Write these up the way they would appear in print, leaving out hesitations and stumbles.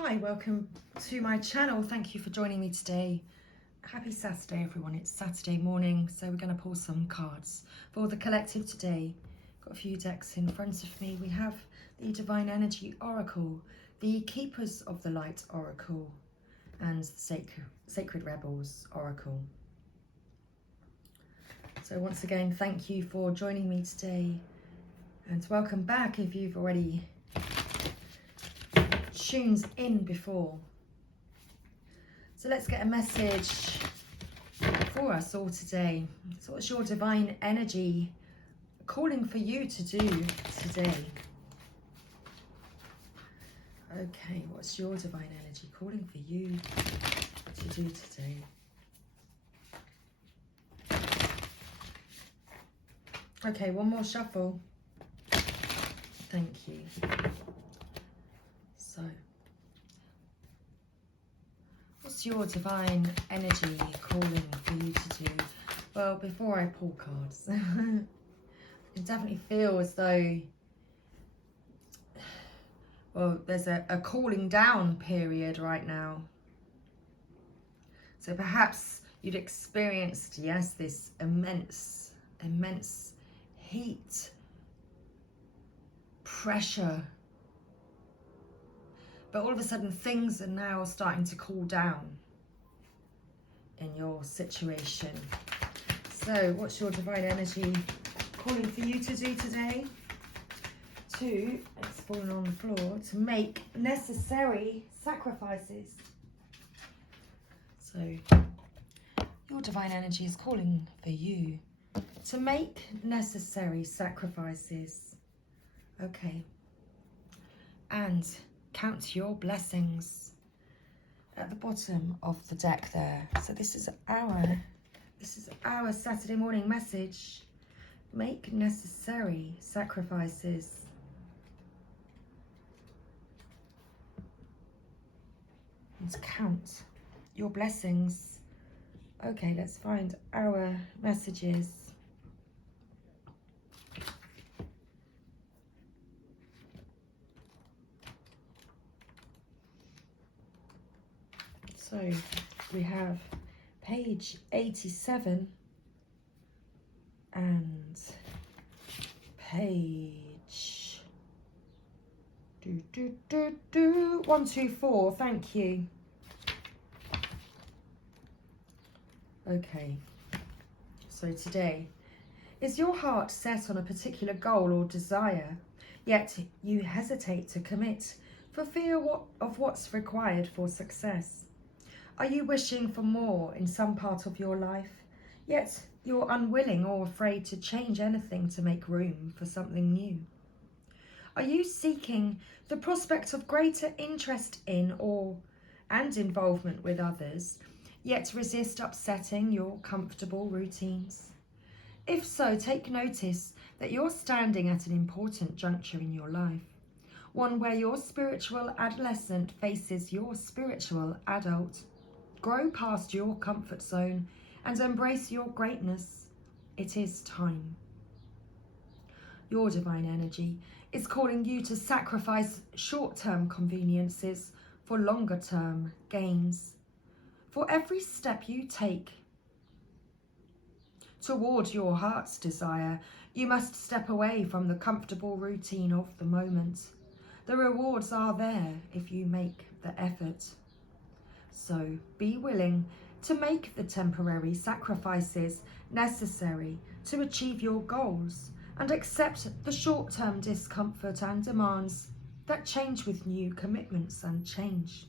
Hi, welcome to my channel. Thank you for joining me today. Happy Saturday, everyone. It's Saturday morning, so we're going to pull some cards for the collective today. Got a few decks in front of me. We have the Divine Energy Oracle, the Keepers of the Light Oracle, and the Sacred Rebels Oracle. So once again, thank you for joining me today, and welcome back if you've already tuned in before. So let's get a message for us all today. So what's your divine energy calling for you to do today? Okay, what's your divine energy calling for you to do today? Okay, one more shuffle. Thank you. So, what's your divine energy calling for you to do? Well, before I pull cards, I definitely feel as though, well, there's a cooling down period right now. So perhaps you'd experienced, yes, this immense heat, pressure. But all of a sudden, things are now starting to cool down in your situation. So, what's your divine energy calling for you to do today? It's fallen on the floor, to make necessary sacrifices. So, your divine energy is calling for you to make necessary sacrifices. Okay. And count your blessings at the bottom of the deck there. So this is our Saturday morning message. Make necessary sacrifices. And count your blessings. Okay, let's find our messages. So we have page 87 and page 124. Thank you. Okay, so today, is your heart set on a particular goal or desire, yet you hesitate to commit for fear of what's required for success? Are you wishing for more in some part of your life, yet you're unwilling or afraid to change anything to make room for something new? Are you seeking the prospect of greater interest in and involvement with others, yet resist upsetting your comfortable routines? If so, take notice that you're standing at an important juncture in your life, one where your spiritual adolescent faces your spiritual adult. Grow past your comfort zone and embrace your greatness. It is time. Your divine energy is calling you to sacrifice short-term conveniences for longer-term gains. For every step you take toward your heart's desire, you must step away from the comfortable routine of the moment. The rewards are there if you make the effort. So be willing to make the temporary sacrifices necessary to achieve your goals and accept the short-term discomfort and demands that change with new commitments and change.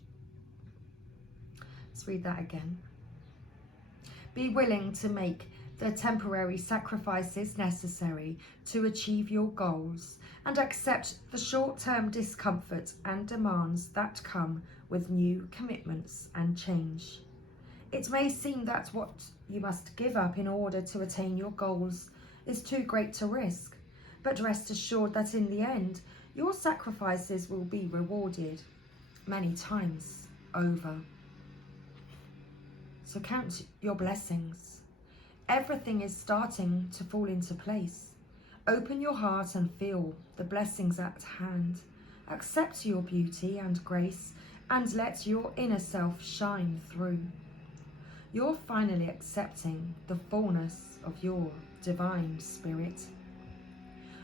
Let's read that again. Be willing to make the temporary sacrifices necessary to achieve your goals and accept the short-term discomfort and demands that come with new commitments and change. It may seem that what you must give up in order to attain your goals is too great to risk, but rest assured that in the end, your sacrifices will be rewarded many times over. So count your blessings. Everything is starting to fall into place. Open your heart and feel the blessings at hand. Accept your beauty and grace and let your inner self shine through. You're finally accepting the fullness of your divine spirit.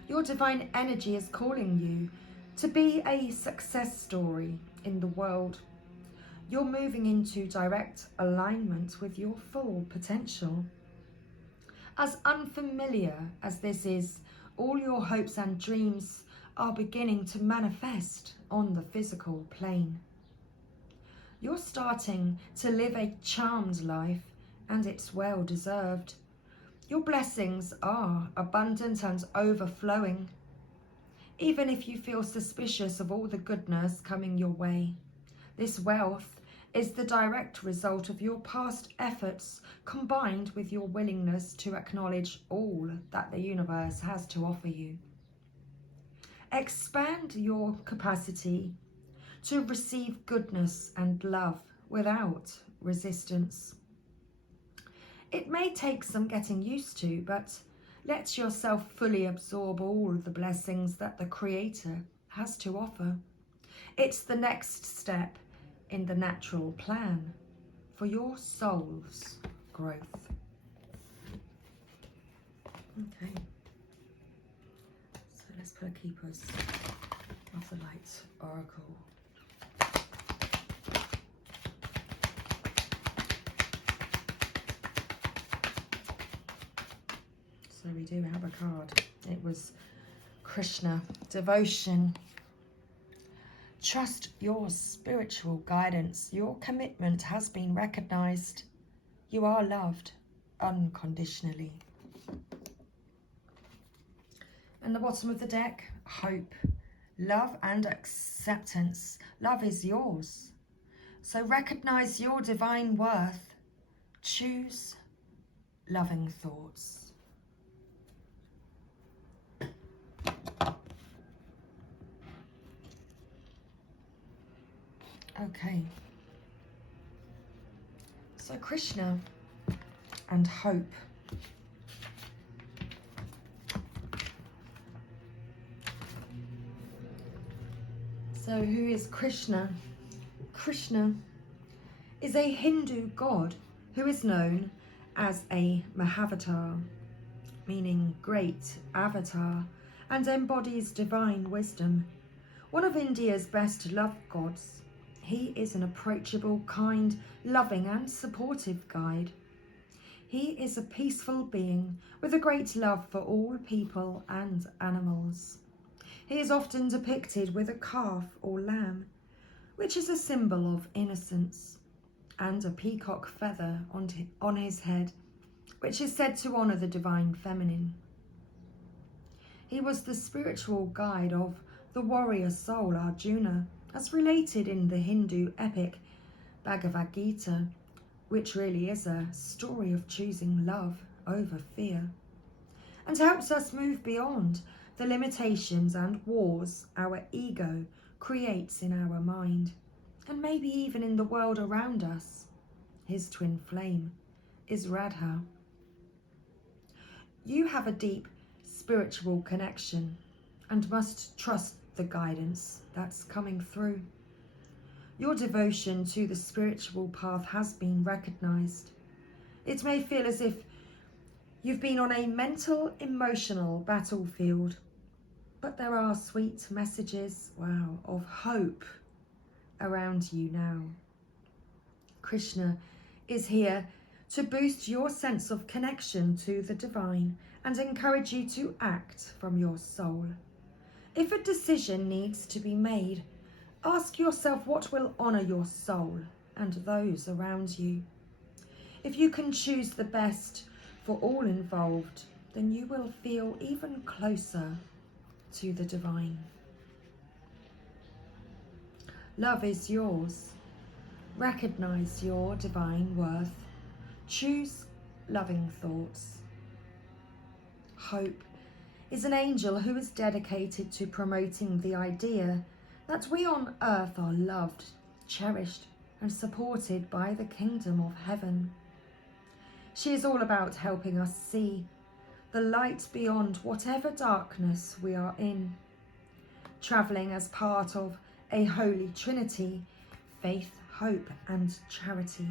Your divine energy is calling you to be a success story in the world. You're moving into direct alignment with your full potential. As unfamiliar as this is, all your hopes and dreams are beginning to manifest on the physical plane. You're starting to live a charmed life, and it's well deserved. Your blessings are abundant and overflowing. Even if you feel suspicious of all the goodness coming your way, this wealth is the direct result of your past efforts combined with your willingness to acknowledge all that the universe has to offer you. Expand your capacity to receive goodness and love without resistance. It may take some getting used to, but let yourself fully absorb all the blessings that the Creator has to offer. It's the next step in the natural plan for your soul's growth. Okay, so let's put a Keepers of the Light Oracle. So we do have a card. It was Krishna, devotion. Trust your spiritual guidance. Your commitment has been recognized. You are loved unconditionally. And the bottom of the deck, hope, love and acceptance. Love is yours. So recognize your divine worth. Choose loving thoughts. Okay, so Krishna and hope. So who is Krishna? Krishna is a Hindu god who is known as a Mahavatar, meaning great avatar, and embodies divine wisdom. One of India's best loved gods. He is an approachable, kind, loving and supportive guide. He is a peaceful being with a great love for all people and animals. He is often depicted with a calf or lamb, which is a symbol of innocence, and a peacock feather on his head, which is said to honour the divine feminine. He was the spiritual guide of the warrior soul Arjuna, as related in the Hindu epic Bhagavad Gita, which really is a story of choosing love over fear, and helps us move beyond the limitations and wars our ego creates in our mind, and maybe even in the world around us. His twin flame is Radha. You have a deep spiritual connection and must trust the guidance that's coming through. Your devotion to the spiritual path has been recognized. It may feel as if you've been on a mental, emotional battlefield, but there are sweet messages, of hope around you now. Krishna is here to boost your sense of connection to the divine and encourage you to act from your soul. If a decision needs to be made, ask yourself what will honour your soul and those around you. If you can choose the best for all involved, then you will feel even closer to the divine. Love is yours. Recognise your divine worth. Choose loving thoughts. Hope is an angel who is dedicated to promoting the idea that we on earth are loved, cherished, and supported by the kingdom of heaven. She is all about helping us see the light beyond whatever darkness we are in, travelling as part of a holy trinity, faith, hope, and charity.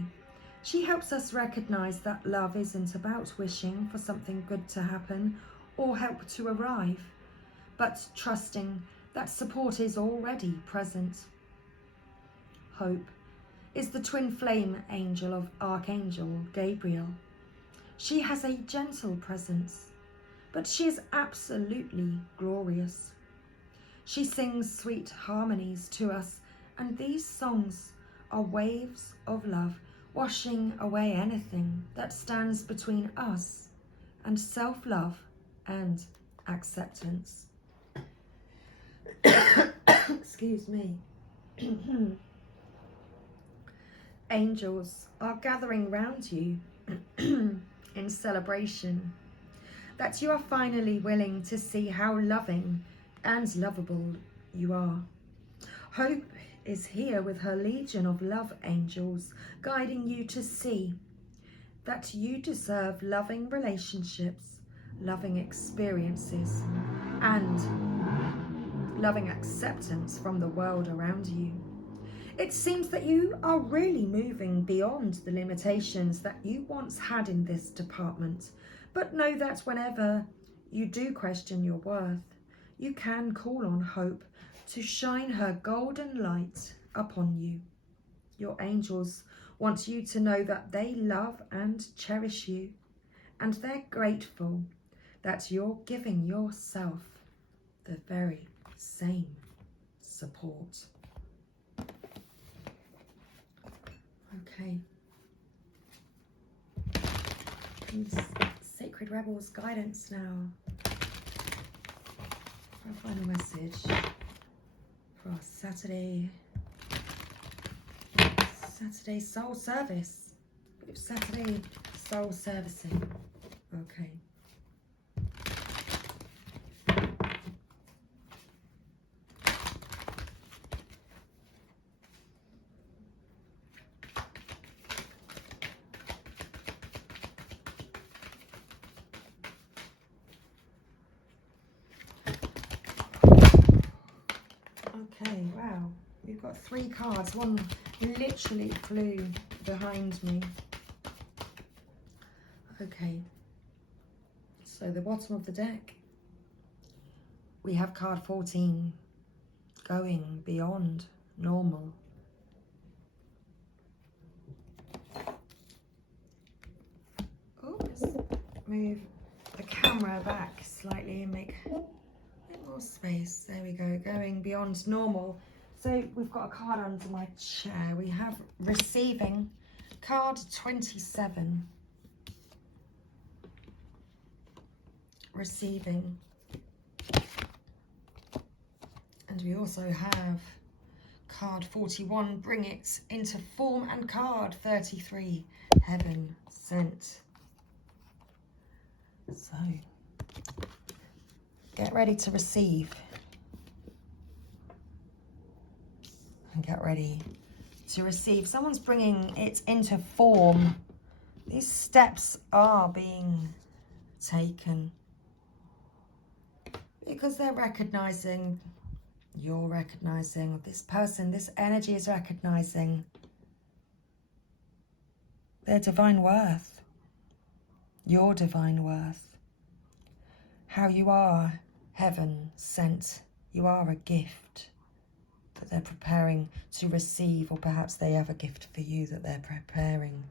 She helps us recognize that love isn't about wishing for something good to happen or help to arrive, but trusting that support is already present. Hope is the twin flame angel of Archangel Gabriel. She has a gentle presence, but she is absolutely glorious. She sings sweet harmonies to us, and these songs are waves of love, washing away anything that stands between us and self-love and acceptance. Excuse me. Angels are gathering round you in celebration that you are finally willing to see how loving and lovable you are. Hope is here with her legion of love angels, guiding you to see that you deserve loving relationships, loving experiences, and loving acceptance from the world around you. It seems that you are really moving beyond the limitations that you once had in this department, but know that whenever you do question your worth, you can call on hope to shine her golden light upon you. Your angels want you to know that they love and cherish you, and they're grateful that you're giving yourself the very same support. Okay. Sacred Rebels guidance now. For our final message for our Saturday soul service. Saturday soul servicing. Okay. Okay, wow. We've got 3 cards. One literally flew behind me. Okay. So the bottom of the deck, we have card 14, going beyond normal. Oh, let's move the camera back slightly and make a bit more space. There we go, going beyond normal. So we've got a card under my chair. We have receiving, card 27. Receiving. And we also have card 41, bring it into form, and card 33, heaven sent. So, get ready to receive. And get ready to receive. Someone's bringing it into form. These steps are being taken because they're recognizing, you're recognizing, this person, this energy is recognizing their divine worth, your divine worth, how you are heaven sent. You are a gift that they're preparing to receive, or perhaps they have a gift for you that they're preparing,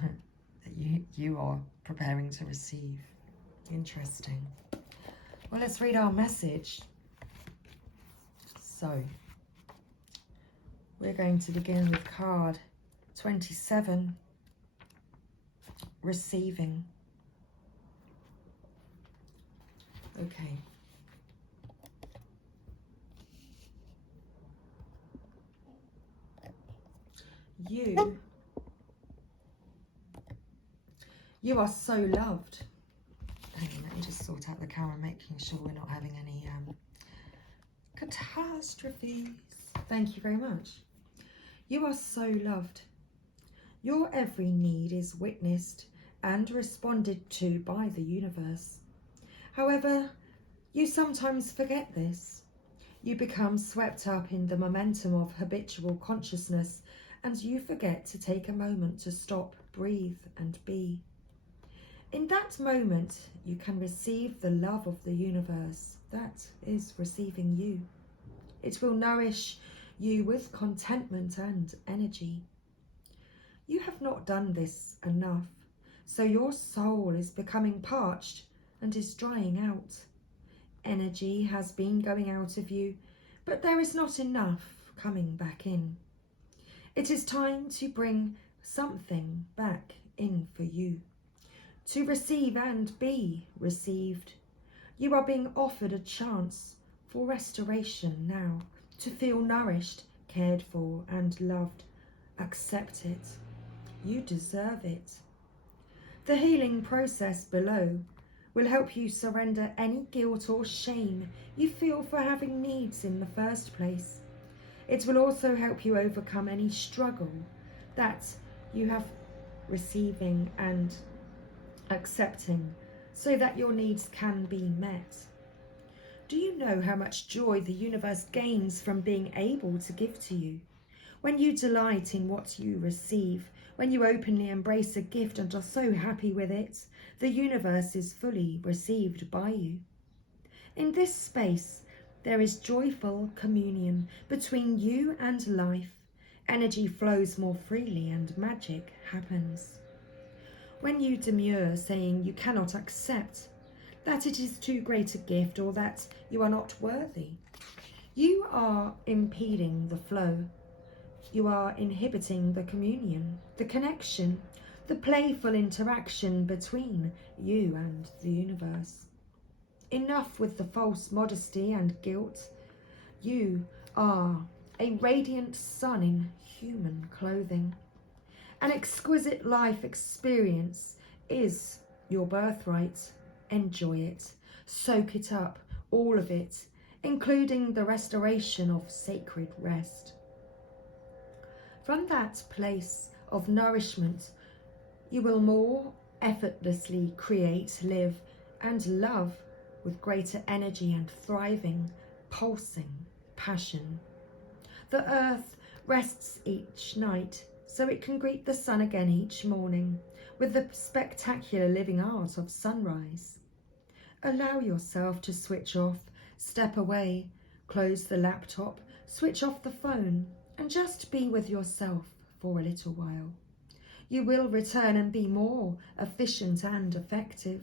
that you are preparing to receive. Interesting. Well, let's read our message. So, we're going to begin with card 27, receiving. Okay. You are so loved. Hang on, let me just sort out the camera, making sure we're not having any catastrophes. Thank you very much. You are so loved. Your every need is witnessed and responded to by the universe. However, you sometimes forget this. You become swept up in the momentum of habitual consciousness, and you forget to take a moment to stop, breathe, and be. In that moment, you can receive the love of the universe that is receiving you. It will nourish you with contentment and energy. You have not done this enough, so your soul is becoming parched and is drying out. Energy has been going out of you, but there is not enough coming back in. It is time to bring something back in for you, to receive and be received. You are being offered a chance for restoration now, to feel nourished, cared for, and loved. Accept it. You deserve it. The healing process below will help you surrender any guilt or shame you feel for having needs in the first place. It will also help you overcome any struggle that you have receiving and accepting so that your needs can be met. Do you know how much joy the universe gains from being able to give to you? When you delight in what you receive, when you openly embrace a gift and are so happy with it, the universe is fully received by you. In this space, there is joyful communion between you and life. Energy flows more freely and magic happens. When you demur, saying you cannot accept, that it is too great a gift or that you are not worthy, you are impeding the flow. You are inhibiting the communion, the connection, the playful interaction between you and the universe. Enough with the false modesty and guilt. You are a radiant sun in human clothing. An exquisite life experience is your birthright. Enjoy it. Soak it up, all of it, including the restoration of sacred rest. From that place of nourishment, you will more effortlessly create, live, and love with greater energy and thriving, pulsing passion. The earth rests each night so it can greet the sun again each morning with the spectacular living art of sunrise. Allow yourself to switch off, step away, close the laptop, switch off the phone, and just be with yourself for a little while. You will return and be more efficient and effective.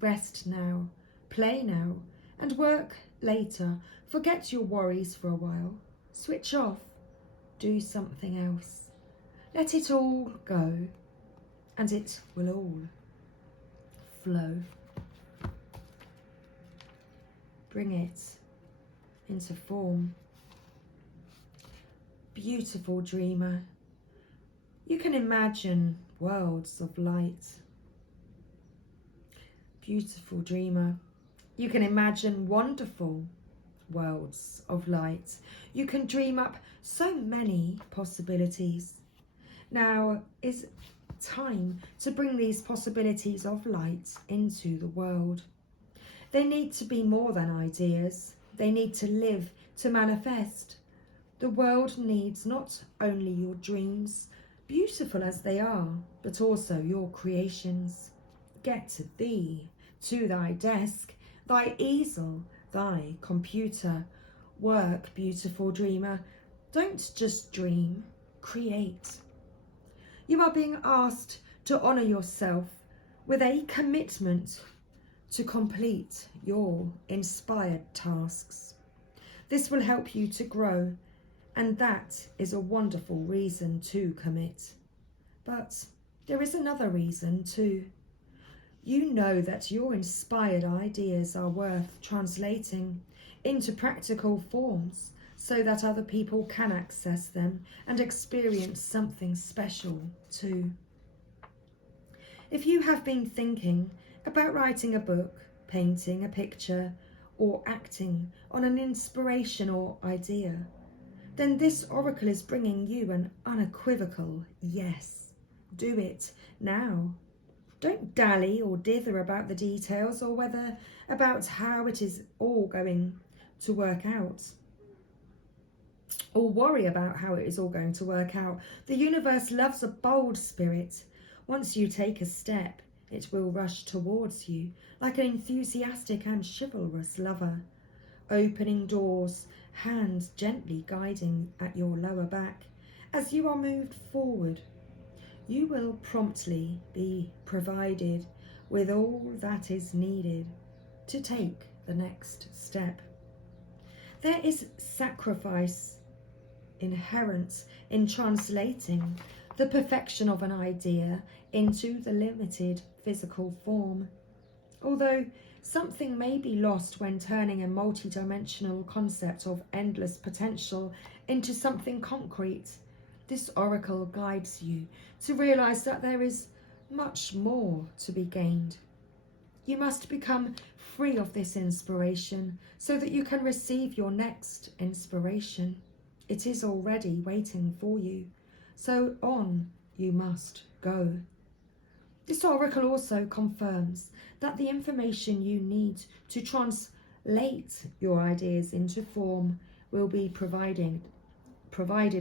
Rest now, play now, and work later. Forget your worries for a while. Switch off, do something else. Let it all go, and it will all flow. Bring it into form. Beautiful dreamer, you can imagine worlds of light. Beautiful dreamer, you can imagine wonderful worlds of light. You can dream up so many possibilities. Now is time to bring these possibilities of light into the world. They need to be more than ideas. They need to live, to manifest. The world needs not only your dreams, beautiful as they are, but also your creations. Get thee to thy desk, thy easel, thy computer. Work, beautiful dreamer. Don't just dream, create. You are being asked to honour yourself with a commitment to complete your inspired tasks. This will help you to grow, and that is a wonderful reason to commit. But there is another reason too. You know that your inspired ideas are worth translating into practical forms so that other people can access them and experience something special too. If you have been thinking about writing a book, painting a picture, or acting on an inspiration or idea, then this oracle is bringing you an unequivocal yes. Do it now. Don't dally or dither about the details or about how it is all going to work out. or worry about how it is all going to work out. The universe loves a bold spirit. Once you take a step, it will rush towards you like an enthusiastic and chivalrous lover, opening doors, hands gently guiding at your lower back. As you are moved forward, you will promptly be provided with all that is needed to take the next step. There is sacrifice inherent in translating the perfection of an idea into the limited physical form. Although something may be lost when turning a multi-dimensional concept of endless potential into something concrete, this oracle guides you to realize that there is much more to be gained. You must become free of this inspiration so that you can receive your next inspiration. It is already waiting for you, so on you must go. This oracle also confirms that the information you need to translate your ideas into form will be provided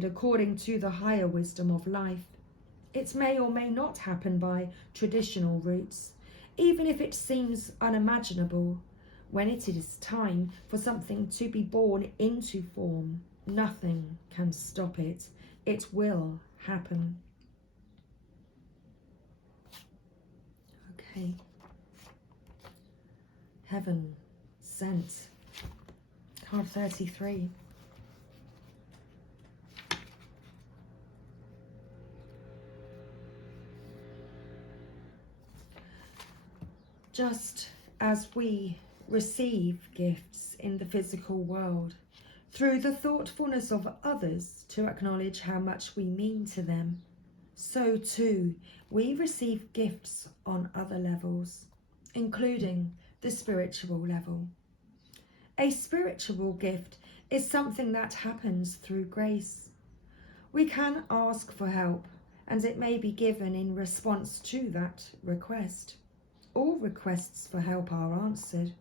according to the higher wisdom of life. It may or may not happen by traditional routes, even if it seems unimaginable. When it is time for something to be born into form, nothing can stop it. It will happen. Okay. Heaven Sent. Card 33. Just as we receive gifts in the physical world through the thoughtfulness of others to acknowledge how much we mean to them, so too we receive gifts on other levels, including the spiritual level. A spiritual gift is something that happens through grace. We can ask for help, and it may be given in response to that request. All requests for help are answered.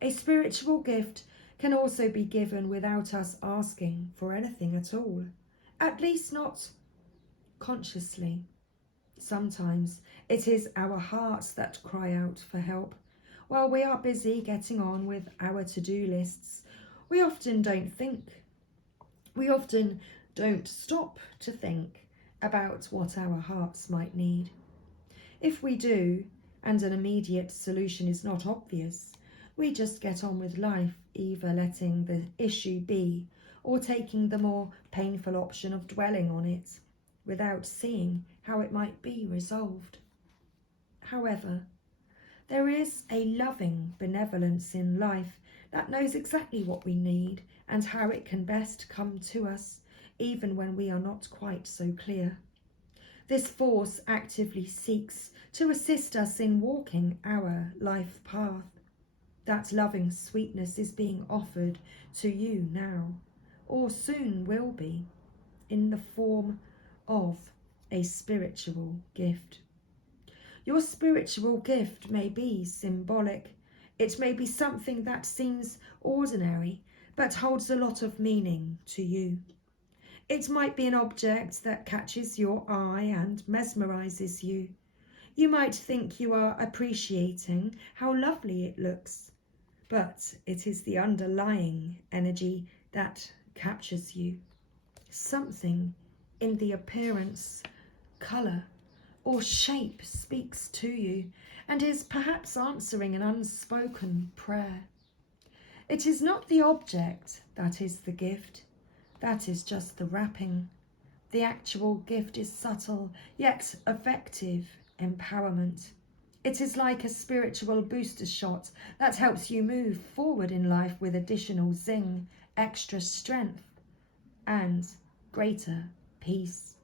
A spiritual gift can also be given without us asking for anything at all, at least not consciously. Sometimes it is our hearts that cry out for help. While we are busy getting on with our to-do lists, we often don't stop to think about what our hearts might need. If we do, and an immediate solution is not obvious, we just get on with life, either letting the issue be or taking the more painful option of dwelling on it without seeing how it might be resolved. However, there is a loving benevolence in life that knows exactly what we need and how it can best come to us, even when we are not quite so clear. This force actively seeks to assist us in walking our life path. That loving sweetness is being offered to you now, or soon will be, in the form of a spiritual gift. Your spiritual gift may be symbolic. It may be something that seems ordinary, but holds a lot of meaning to you. It might be an object that catches your eye and mesmerizes you. You might think you are appreciating how lovely it looks, but it is the underlying energy that captures you. Something in the appearance, colour, or shape speaks to you and is perhaps answering an unspoken prayer. It is not the object that is the gift. That is just the wrapping. The actual gift is subtle, yet effective empowerment. It is like a spiritual booster shot that helps you move forward in life with additional zing, extra strength, and greater peace.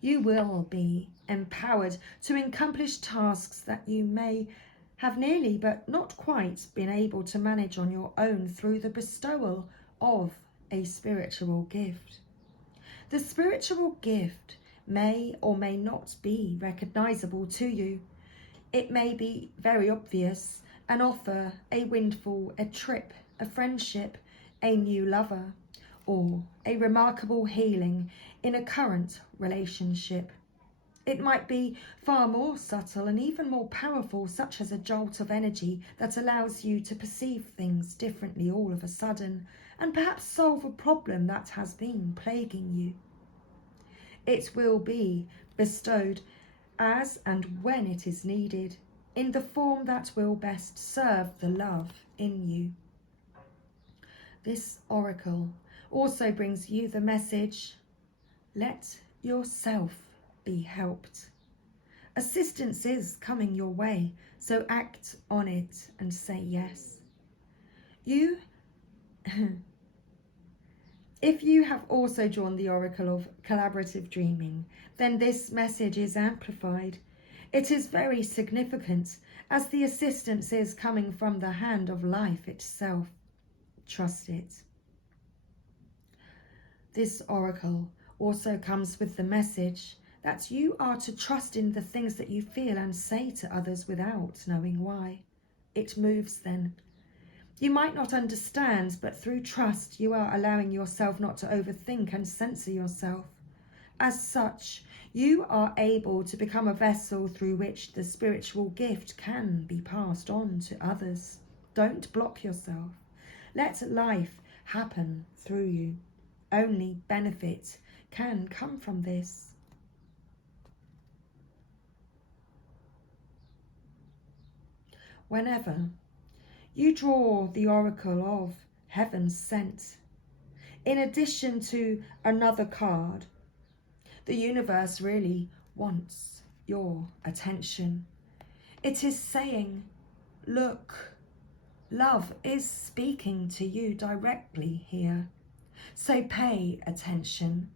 You will be empowered to accomplish tasks that you may have nearly but not quite been able to manage on your own through the bestowal of a spiritual gift. The spiritual gift may or may not be recognizable to you. It may be very obvious, an offer, a windfall, a trip, a friendship, a new lover, or a remarkable healing in a current relationship. It might be far more subtle and even more powerful, such as a jolt of energy that allows you to perceive things differently all of a sudden and perhaps solve a problem that has been plaguing you. It will be bestowed as and when it is needed, in the form that will best serve the love in you. This oracle also brings you the message, let yourself be helped. Assistance is coming your way, so act on it and say yes. If you have also drawn the oracle of collaborative dreaming, then this message is amplified. It is very significant, as the assistance is coming from the hand of life itself. Trust it. This oracle also comes with the message that you are to trust in the things that you feel and say to others without knowing why. It moves then. You might not understand, but through trust you are allowing yourself not to overthink and censor yourself. As such, you are able to become a vessel through which the spiritual gift can be passed on to others. Don't block yourself. Let life happen through you. Only benefit can come from this. Whenever you draw the oracle of heaven sent, in addition to another card, the universe really wants your attention. It is saying, look, love is speaking to you directly here. So pay attention.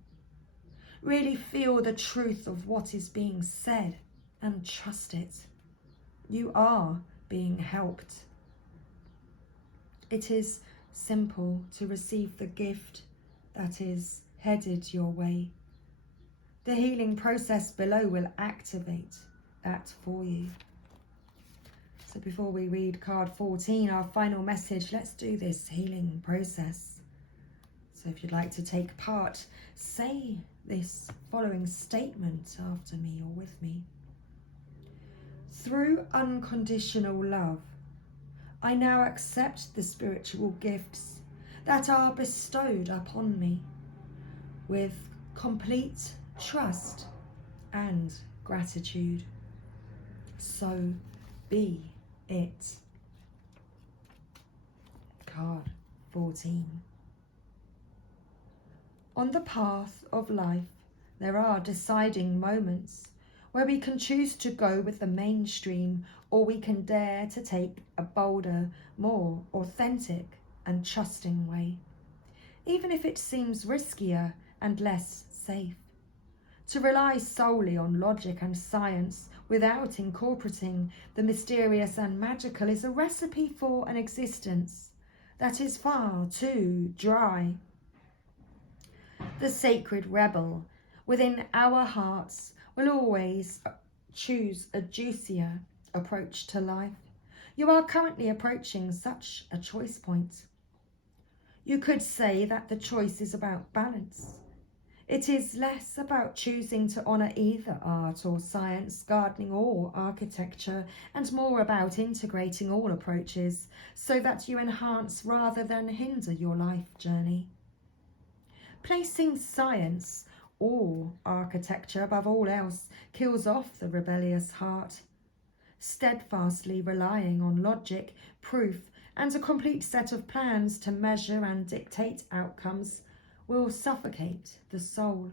Really feel the truth of what is being said and trust it. You are being helped. It is simple to receive the gift that is headed your way. The healing process below will activate that for you. So before we read card 14, our final message, let's do this healing process. So if you'd like to take part, say this following statement after me or with me. Through unconditional love, I now accept the spiritual gifts that are bestowed upon me with complete trust and gratitude. So be it. Card 14. On the path of life, there are deciding moments where we can choose to go with the mainstream, or we can dare to take a bolder, more authentic and trusting way, even if it seems riskier and less safe. To rely solely on logic and science without incorporating the mysterious and magical is a recipe for an existence that is far too dry. The sacred rebel within our hearts will always choose a juicier approach to life. You are currently approaching such a choice point. You could say that the choice is about balance. It is less about choosing to honour either art or science, gardening or architecture, and more about integrating all approaches so that you enhance rather than hinder your life journey. Placing science or architecture above all else kills off the rebellious heart. Steadfastly relying on logic, proof, and a complete set of plans to measure and dictate outcomes will suffocate the soul.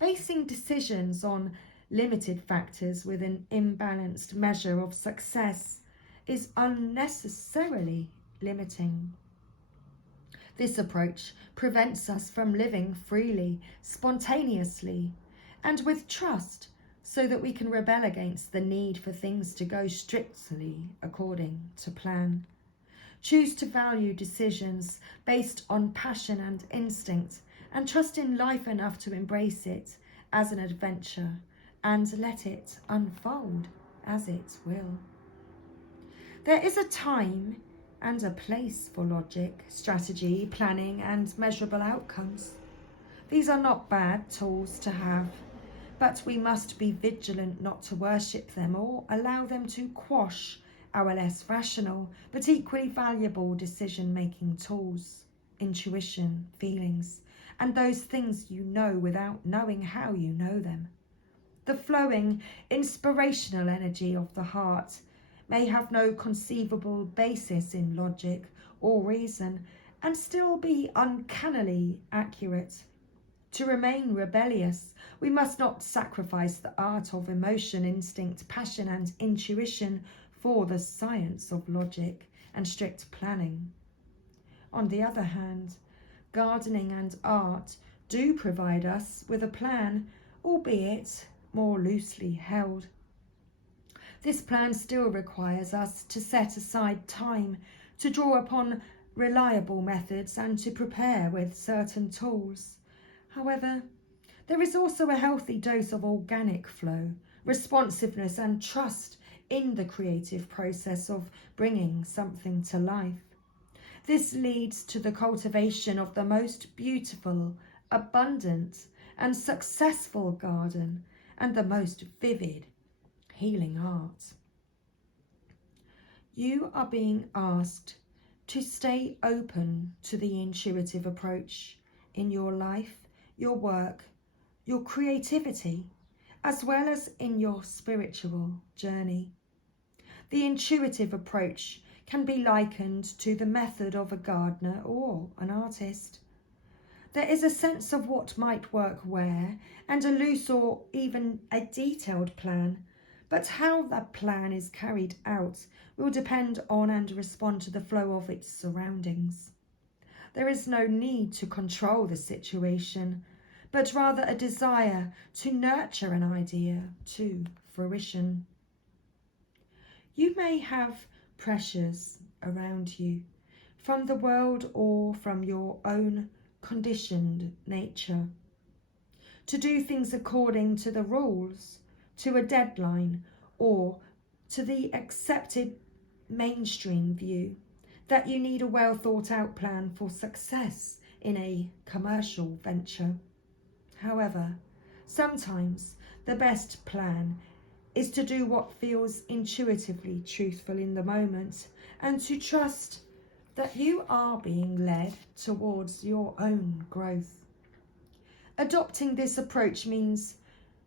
Basing decisions on limited factors with an imbalanced measure of success is unnecessarily limiting. This approach prevents us from living freely, spontaneously, and with trust, so that we can rebel against the need for things to go strictly according to plan. Choose to value decisions based on passion and instinct, and trust in life enough to embrace it as an adventure and let it unfold as it will. There is a time and a place for logic, strategy, planning, and measurable outcomes. These are not bad tools to have, but we must be vigilant not to worship them or allow them to quash our less rational but equally valuable decision-making tools, intuition, feelings, and those things you know without knowing how you know them. The flowing, inspirational energy of the heart may have no conceivable basis in logic or reason and still be uncannily accurate. To remain rebellious, we must not sacrifice the art of emotion, instinct, passion, and intuition for the science of logic and strict planning. On the other hand, gardening and art do provide us with a plan, albeit more loosely held. This plan still requires us to set aside time to draw upon reliable methods and to prepare with certain tools. However, there is also a healthy dose of organic flow, responsiveness, and trust in the creative process of bringing something to life. This leads to the cultivation of the most beautiful, abundant, and successful garden and the most vivid, healing art. You are being asked to stay open to the intuitive approach in your life, your work, your creativity, as well as in your spiritual journey. The intuitive approach can be likened to the method of a gardener or an artist. There is a sense of what might work where and a loose or even a detailed plan, but how that plan is carried out will depend on and respond to the flow of its surroundings. There is no need to control the situation, but rather a desire to nurture an idea to fruition. You may have pressures around you from the world or from your own conditioned nature to do things according to the rules, to a deadline, or to the accepted mainstream view that you need a well thought out plan for success in a commercial venture. However, sometimes the best plan is to do what feels intuitively truthful in the moment and to trust that you are being led towards your own growth. Adopting this approach means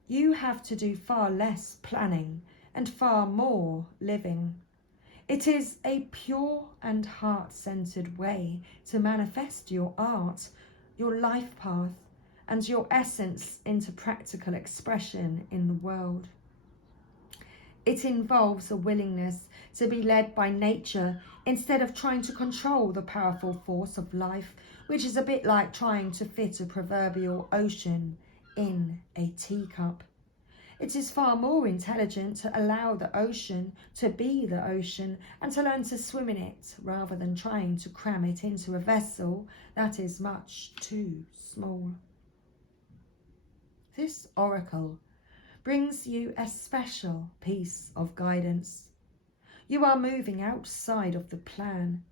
you have to do far less planning and far more living. It is a pure and heart-centered way to manifest your art, your life path, and your essence into practical expression in the world. It involves a willingness to be led by nature instead of trying to control the powerful force of life, which is a bit like trying to fit a proverbial ocean in a teacup. It is far more intelligent to allow the ocean to be the ocean and to learn to swim in it rather than trying to cram it into a vessel that is much too small. This oracle brings you a special piece of guidance. You are moving outside of the plan.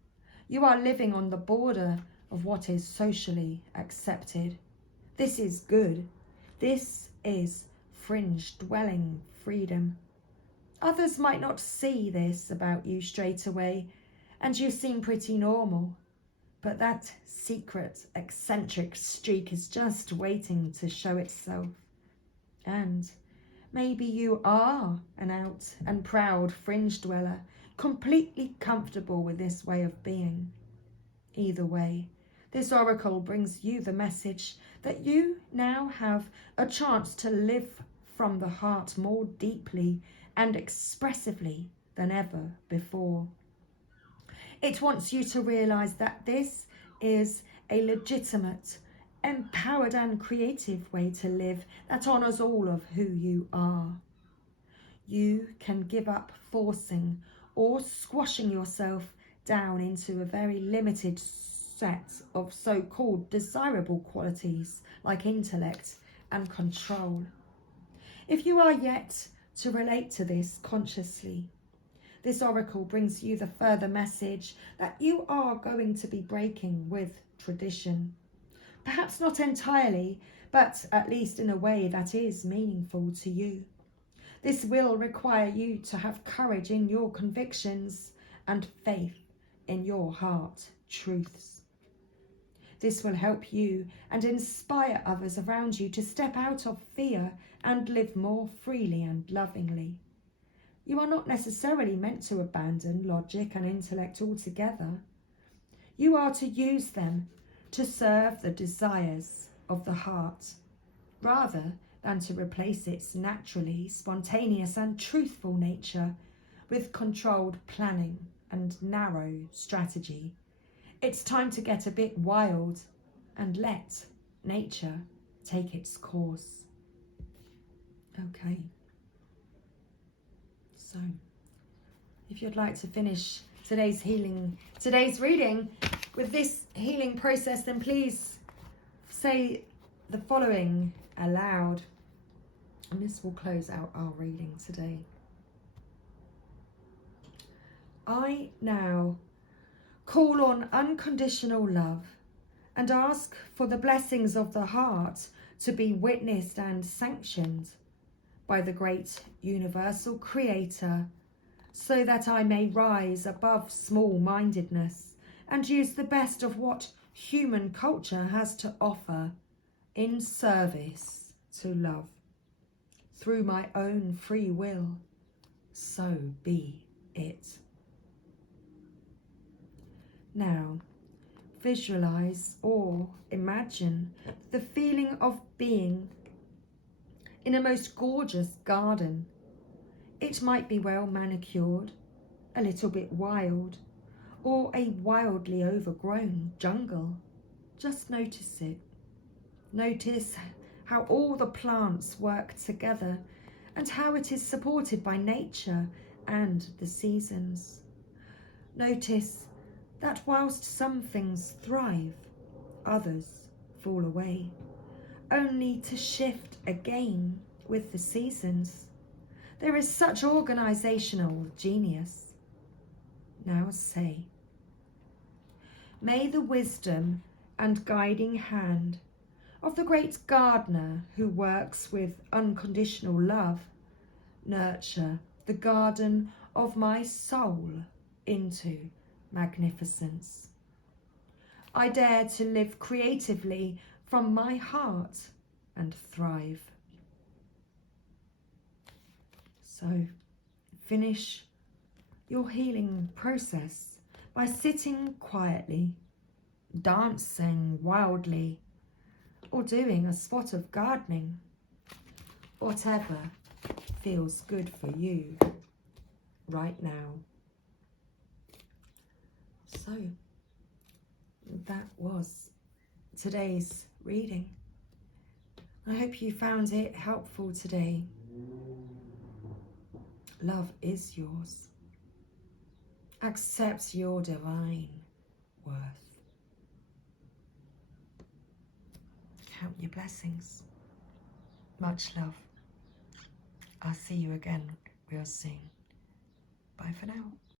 You are living on the border of what is socially accepted. This is good. This is fringe-dwelling freedom. Others might not see this about you straight away, and you seem pretty normal, but that secret, eccentric streak is just waiting to show itself. And maybe you are an out and proud fringe dweller, completely comfortable with this way of being. Either way, this oracle brings you the message that you now have a chance to live from the heart more deeply and expressively than ever before. It wants you to realize that this is a legitimate, empowered and creative way to live that honors all of who you are. You can give up forcing or squashing yourself down into a very limited set of so-called desirable qualities like intellect and control. If you are yet to relate to this consciously, This oracle brings you the further message that you are going to be breaking with tradition. Perhaps not entirely, but at least in a way that is meaningful to you. This will require you to have courage in your convictions and faith in your heart truths. This will help you and inspire others around you to step out of fear and live more freely and lovingly. You are not necessarily meant to abandon logic and intellect altogether. You are to use them to serve the desires of the heart, rather than to replace its naturally spontaneous and truthful nature with controlled planning and narrow strategy. It's time to get a bit wild and let nature take its course. Okay. So, if you'd like to finish today's reading with this healing process, then please say the following aloud, and this will close out our reading today. I now call on unconditional love and ask for the blessings of the heart to be witnessed and sanctioned by the great universal creator, so that I may rise above small-mindedness and use the best of what human culture has to offer in service to love. Through my own free will, so be it. Now, visualize or imagine the feeling of being in a most gorgeous garden. It might be well manicured, a little bit wild, or a wildly overgrown jungle. Just notice it. Notice how all the plants work together and how it is supported by nature and the seasons. Notice that whilst some things thrive, others fall away, only to shift again with the seasons. There is such organizational genius. Now say, may the wisdom and guiding hand of the great gardener who works with unconditional love nurture the garden of my soul into magnificence. I dare to live creatively from my heart and thrive. So finish your healing process by sitting quietly, dancing wildly, or doing a spot of gardening. Whatever feels good for you right now. So that was today's reading. I hope you found it helpful today. Love is yours. Accept your divine worth. Count your blessings. Much love. I'll see you again real soon. Bye for now.